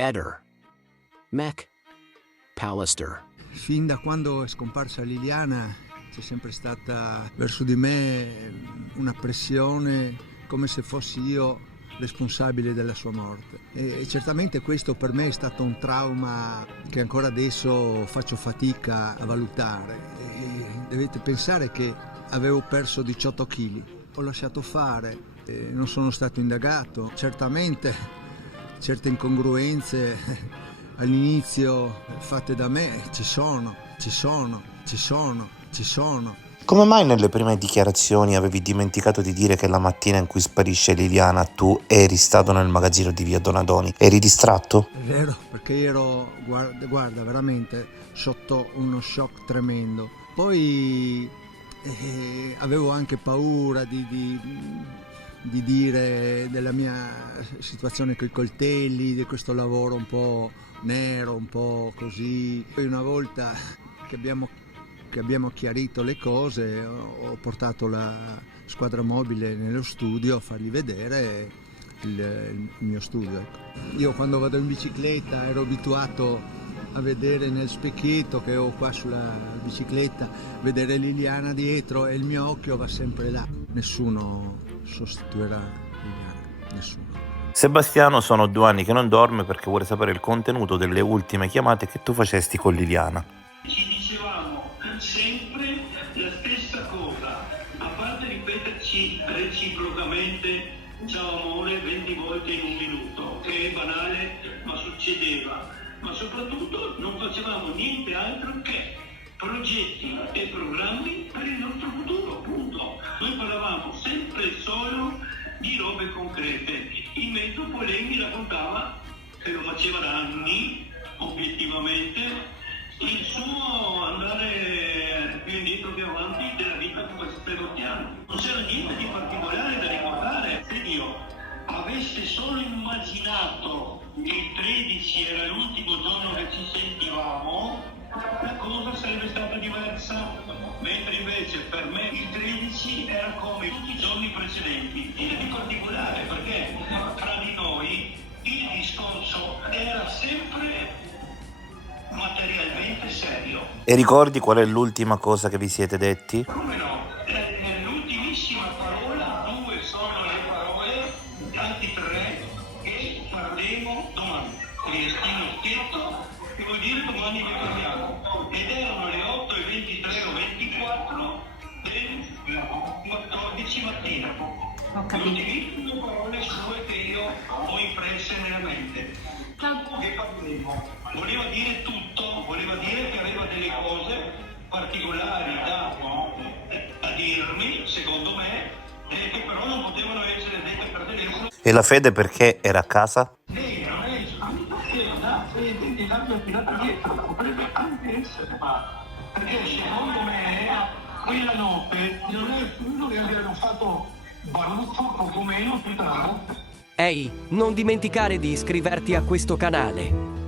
Eder, Mac, Pallister. Fin da quando è scomparsa Liliana c'è sempre stata verso di me una pressione come se fossi io responsabile della sua morte. E certamente questo per me è stato un trauma che ancora adesso faccio fatica a valutare. E dovete pensare che avevo perso 18 kg, ho lasciato fare, non sono stato indagato. Certamente certe incongruenze all'inizio fatte da me ci sono. Come mai nelle prime dichiarazioni avevi dimenticato di dire che la mattina in cui sparisce Liliana tu eri stato nel magazzino di via Donadoni? Eri distratto? È vero, perché ero, guarda, veramente sotto uno shock tremendo. Poi avevo anche paura di dire della mia situazione con i coltelli, di questo lavoro un po' nero, un po' così. Poi una volta che abbiamo chiarito le cose, ho portato la squadra mobile nello studio a fargli vedere il mio studio. Io quando vado in bicicletta ero abituato a vedere nel specchietto che ho qua sulla bicicletta, vedere Liliana dietro e il mio occhio va sempre là. Nessuno sostituirà Liliana, nessuno. Sebastiano sono 2 anni che non dorme perché vuole sapere il contenuto delle ultime chiamate che tu facesti con Liliana. Ci dicevamo sempre la stessa cosa, a parte ripeterci reciprocamente ciao amore 20 volte in un minuto, che è banale ma succedeva, ma soprattutto non facevamo niente altro che progetti e programmi per il nostro futuro, punto. Noi parlavamo sempre e solo di robe concrete. In mezzo poi lei mi raccontava che lo faceva da anni, obiettivamente, il suo andare più indietro che avanti della vita come Perotiano. Non c'era niente di particolare da ricordare. Se Dio avesse solo immaginato che il 13 era l'ultimo giorno che ci sentivamo, la cosa sarebbe stata diversa. Mentre invece per me il 13 era come tutti i giorni precedenti. Niente di particolare, perché fra di noi il discorso era sempre materialmente serio. E ricordi qual è l'ultima cosa che vi siete detti? Come no? L'ultimissima parola, 2 sono le parole, tanti 3, che faremo domani. Triestino schietto, che vuol dire domani che parliamo. Ed erano le 8:23 o 24 del 14 mattina. L'ultimissime parole sue che io ho impresse nella mente. Che parleremo? Voleva dire tutto, voleva dire che aveva delle cose particolari da dirmi, secondo me, che però non potevano essere dette per telefono. E la Fede perché era a casa? Lei non è quindi l'abbia tirata dietro, potrebbe anche essere, ma perché secondo me quella notte non è quello che abbiano fatto baruzzo poco meno tutta la notte. Ehi, non dimenticare di iscriverti a questo canale.